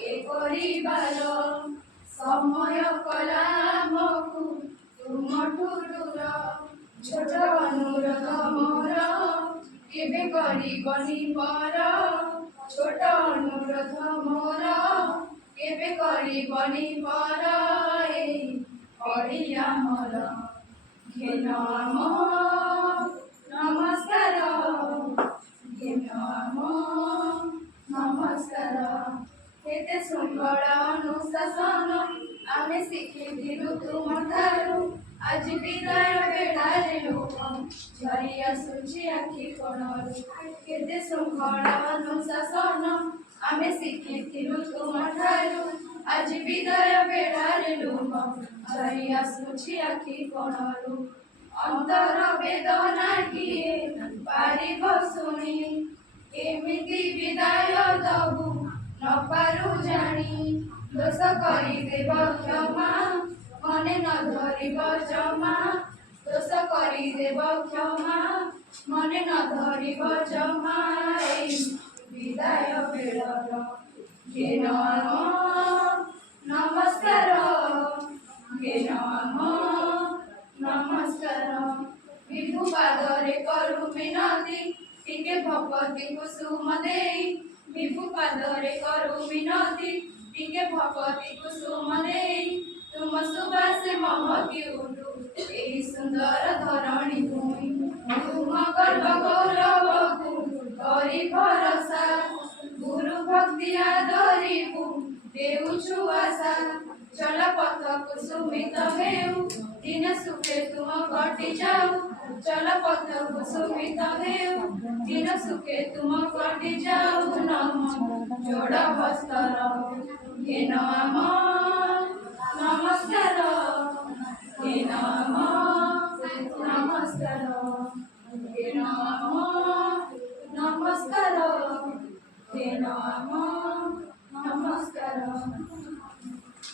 ଏ କରିବାର ସମୟ କଲା ଆମକୁ ତୁମଠୁ ଦୂର। ଛୋଟ ଅନୁରୋଧ ମୋର କେବେ କରିବନି ପର। ଛୋଟ ଅନୁରୋଧ ମୋର କେବେ କରିବନି ପର। ଏଇ ପଡ଼ିଆ ମୋର ଘେନ ଆମ ନମସ୍କାର, ଘେନ ଆମ ନମସ୍କାର। କେତେ ଶୃଙ୍ଖଳ ଅନୁଶାସନ ଆମେ ଶିଖିଥିଲୁ ତୁମଠାରୁ। ଆଜି ବିଦାୟ ବେଳାରେ ଲୁହ ଝରି ଆସୁଛି ଆଖି କୋଣରୁ। କେତେ ଶୃଙ୍ଖଳ ଅନୁଶାସନ ଆମେ ଶିଖିଥିଲୁ ତୁମଠାରୁ। ଆଜି ବିଦାୟ ବେଳାରେ ଲୁହ ଝରି ଆସୁଛି ଆଖି କୋଣରୁ। ଅନ୍ତର ବେଦନା କିଏ ପାରିବ ଶୁଣି, ଏମିତି ବିଦାୟ ଦବୁ ନ ପାରୁ ଜାଣି। ଦୋଷ କରିଦେବ କ୍ଷମା ମନେ ନ ଧରିବ ଜମା। ଦୋଷ କରିଦେବ କ୍ଷମା ମନେ ନ ଧରିବ ଜମା। ଏଇ ବିଦାୟ ବେଳର ଘେନ ଆମ ନମସ୍କାର, ଘେନ ଆମ ନମସ୍କାର। ବିଭୁ ପାଦରେ କରୁ ମିନତି ଟିକେ ଭଗତି କୁସୁମ ଦେଇ। ବିଭୁ ପାଦରେ କରୁ ମିନତି ଟିକେ ଭଗତି କୁସୁମ ଦେଇ। ତୁମ ସୁବାସେ ମହକି ଉଠୁ ଏହି ସୁନ୍ଦର ଧରଣୀ ଭୂମି। ତୁମ ଗର୍ବ ଗୌରବକୁ କରି ଭରସା, ଗୁରୁ ଭକ୍ତି ଆଦରିବୁ ଦେଉଛୁ ଆଶା। ଚଳ ପଥ କୁସୁମିତ ହେଉ ଦିନ ସୁଖେ ତୁମ କଟି ଯାଉ। ଚଳ ପଥ କୁସୁମିତ ହେଉ ଦିନ ସୁଖେ ତୁମ କଟି ଯାଉ। ନମ ଯୋଡ଼ ବସ୍ତର ଘେନ ଆମ ନମସ୍କାର, ଘେନ ଆମ ନମସ୍କାର, ଘେନ ଆମ ନମସ୍କାର, ଘେନ ଆମ ନମସ୍କାର।